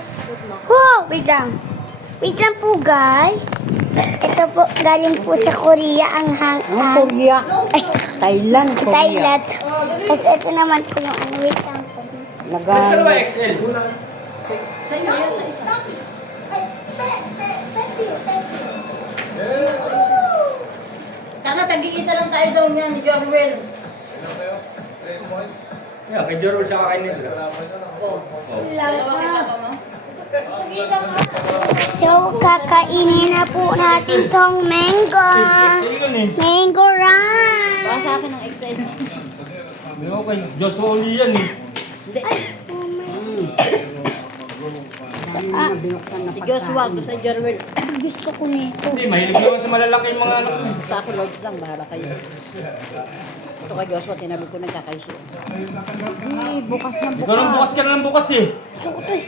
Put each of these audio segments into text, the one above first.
guys. Wait lang. Wait lang po guys. Ito po, galing po sa Korea ang Korea. Ay, Thailand, Korea. Thailand. Tapos ito naman po yung ano, wait lang po. Lagay. XL. Sa'yo yan. Tama, tag-iisa lang tayo daw niya ni Jorwell. Yeah, kay Jorwell siya kakainin nila. So, kakainin na po natin tong mango. Mango rice. Baka sa akin ng XL. Hindi ko kay Joshua Uli yan eh. Hindi. Oh my Si Joshua, gusto si Jorwell. Gusto ko nito. Hindi, mahilig naman sa malalaki yung mga anak mo. Sa akin, Lord lang, bahala kayo. Ito kay Joshua, tinabi ko nagkakaisyo. Bukas na Ikaw lang bukas ka na lang bukas eh. Gusto ko to eh.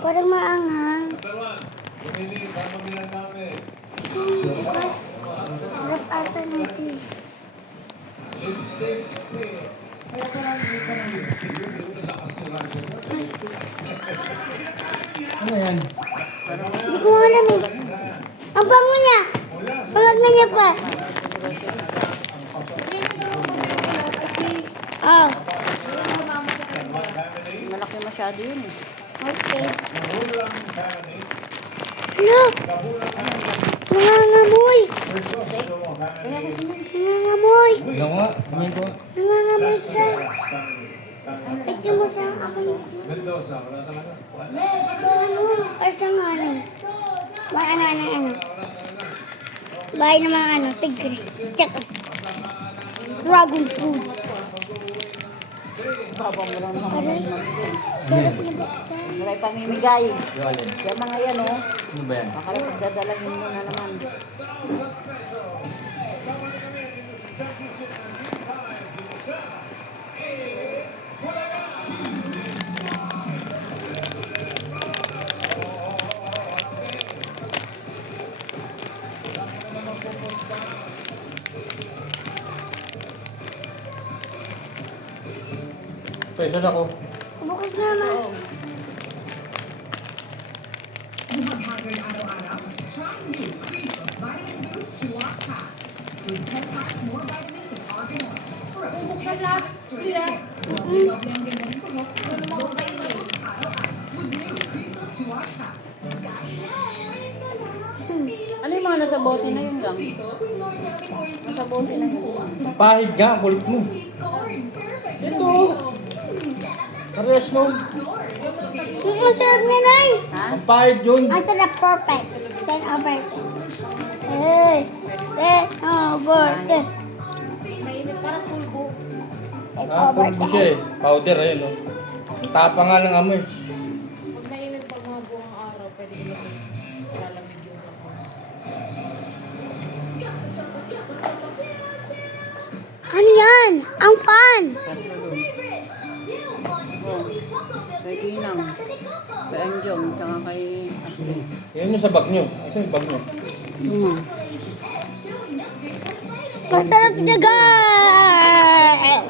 Parang maanghang. Bukas. Sarap ata nito eh. Ano yan? Hindi ko alam eh. Ang bango niya. Bango niya pa. Oh, Malaki masyado yun eh. okay. Hello. Nangangamoy. Nangangamoy. Ikaw nga, kumain ko. Nangangamoy siya. Ito mo sa akin. Ano? Para sa nganin. Ano. Bahay ng mga ano, tigre. Tsaka. Dragon fruit. Baba mo lang naman. Aray. Sarap niya baksan. Malay pamimigay. Galing. Yung mga yan oh. Ano ba yan? Baka lang pagdadalagin mo na naman. Special ako. Bukas naman. Ano yung mga nasa bote na yung gang? Nasa bote na yung Pahid nga, kulit mo. Ito. Parehas mo. Ang sarap niya, Nay. Ha? Ang pahid yun. Ang sarap perfect. 10 over 10. Hey. 10 over 10. 10 Ah, over pulbo siya 10. eh. Powder, ayun oh. Ang tapa nga ng amoy. Pag mainit pag mga buong araw, pwede ko lalamig yung ako. Ano yan? Ang pan. Oh. Kay Ginang. Kay Anjong. Tsaka kay Ashley. Yan yung sa bag nyo. Asa yung bag nyo? Masarap niya, guys.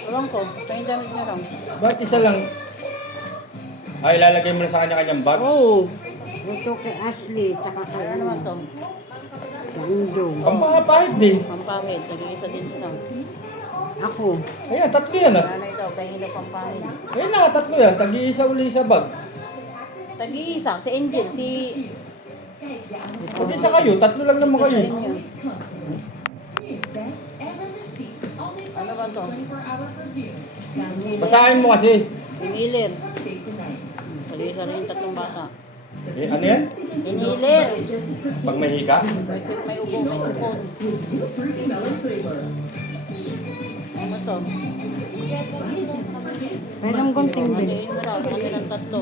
Tulong ko. Kaya damit niya lang. Bakit isa lang? Ay, lalagay mo na sa kanya-kanyang bag. Oh. Ito kay Ashley, tsaka kay Ano naman to? Bandong. Ang mga pahid din. Pampahid. Nag-iisa din sila. Ako. Ayan, tatlo yan ah. Nanay daw. Pahingi daw pampahid. Ayan na, tatlo yan. Tag-iisa uli sa bag. Tag-iisa. Si Angel. Si... Tag-iisa kayo, tatlo lang naman kayo. Sa inyo. Ano ba to? Basahin mo kasi. Inhiler. Palisa rin yung tatlong bata. Eh, ano yan? Inhiler. Pag may hika? May ubo, may sipon. Ano to? Mayroong gunting din. Magayin mo raw. Kanilang tatlo.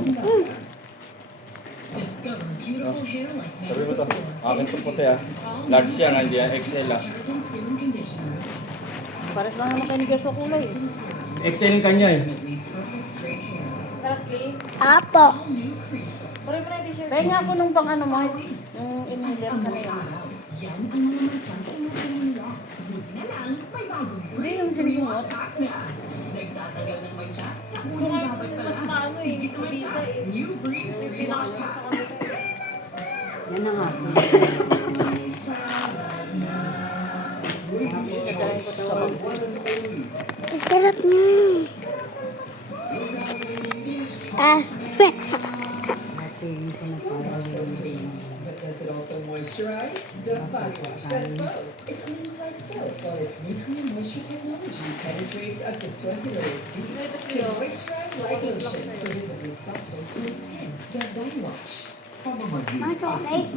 Sabi mo to. Akin to puti ah. Large yan, hindi yan. XL ah. Pares lang naman kayo ni Joshua kulay. XL yung kanya eh. Sarap, Lee. Apo. Pare mo na yung t-shirt. Kaya nga ako nung pang ano mo, yung inhaler sa na yun. Hindi, yung Gamot. Mas maano eh, visa eh. Yung pinakasakit sa kanila eh. Yan na nga. Dadalhin ko ito sa bangko. Ang sarap niya. Ah, Natingin ko na parang Does it also moisturize? The body wash does both. It cleans like soap, while its nutrient moisture technology penetrates up to 20 layers deep to moisturize like lotion to visibly soften smooth skin. The body wash. mga chocolate.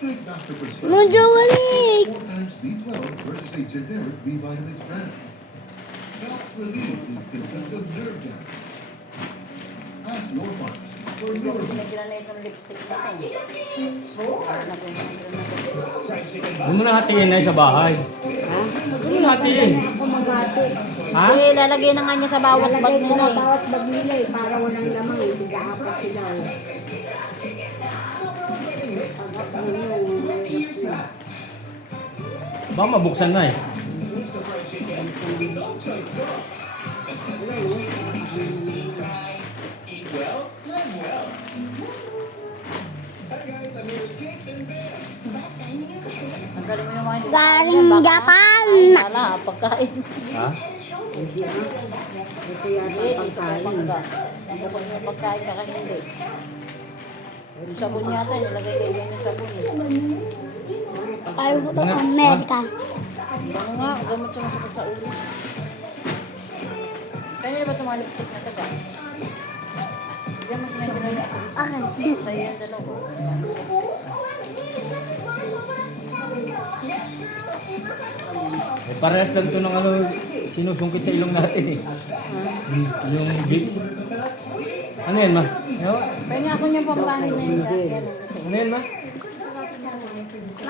Take Dr. Prescription. Mga chocolate. 4 times B12 versus a generic B vitamins brand. Help relieve these symptoms of nerve damage. Ask your pharmacist for Hindi your ako sinadila na itong lipstick na ito. Para na ko yung sinadila na ito. Huwag mo na hatiin na sa bahay. Ha? Huwag mo na hatiin. Ako maghati. Ha? Eh, lalagay na nga niya sa bawat bag Lalagay ko nila na eh. bawat bag nila eh, para walang lamang eh. Bigaapat sila eh. Pag ako yung Baka mabuksan na eh. Tanggalin mo yung mga hindi. Galing Japan. Wala, pagkain. Ha? hindi ah. Ito yata Eh, ang ito pagkain. pagka. Ang bukod yung pagkain ka kasi hindi. Yung sabon yata, nilagay kayo yung sabon eh. Kaya ko ito Amerika. Bango nga, gamot sa masakit sa ulo. Kaya ba itong lipstick na ito ba? Gamot na yung nilagay. Okay. Sa'yo yan dalawa. Eh, parehas lang ito ng ano, sinusungkit sa ilong natin eh. Yung Vicks. Ano yan, ma? Ano? Pahinga ako niyang pambahay na yun. Yan. Ano yan, ma?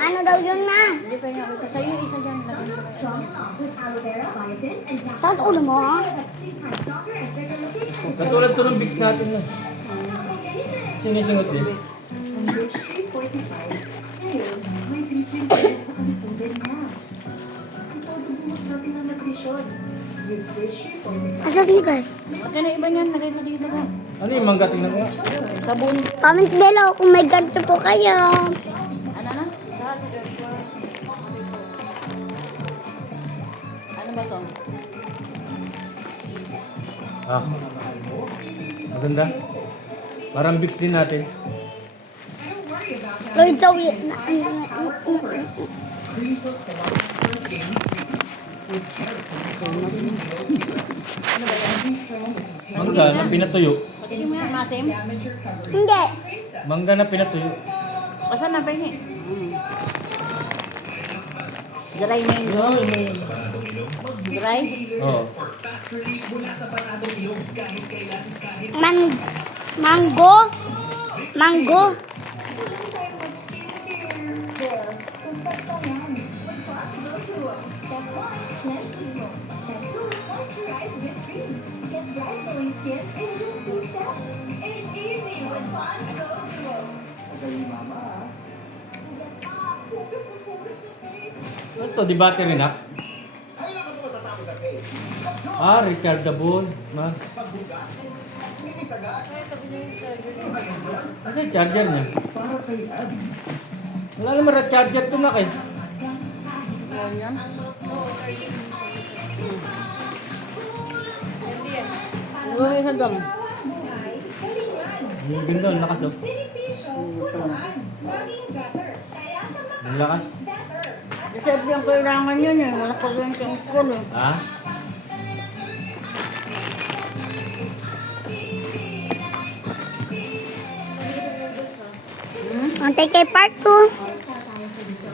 Ano daw yun na? Hindi, pahinga ako. Sa'yo yung isa dyan. Lagyan ko kayo. Saan ulo mo? Katulad to ng Vicks natin na. Sinisingot din. Asan ni guys? Okay na iba niyan. Lagay mo dito ba? Ano yung mangga? Tingnan ko nga. Sabon. Comment below kung may ganito po kayo. Ano na? Ano ba to? Ah. Maganda. Parang Vicks din natin. Lord, so yun. Mangga na pinatuyo. Pati mo yan, masim? Hindi. Mangga na pinatuyo. Kasan na pahingi? Dry na yun. Ano yun? Dry? Oo. Mango. Mango. Ano to? Di battery na? Ah, rechargeable. Ma. Kasi yung charger niya. Wala naman recharger to na kay. Ano yan? Ano yung hanggang? Ang ganda, ang lakas oh. Ang lakas. Siyempre ang kailangan yun eh. Wala pa rin siyang school eh. Ha? Antay kay part 2.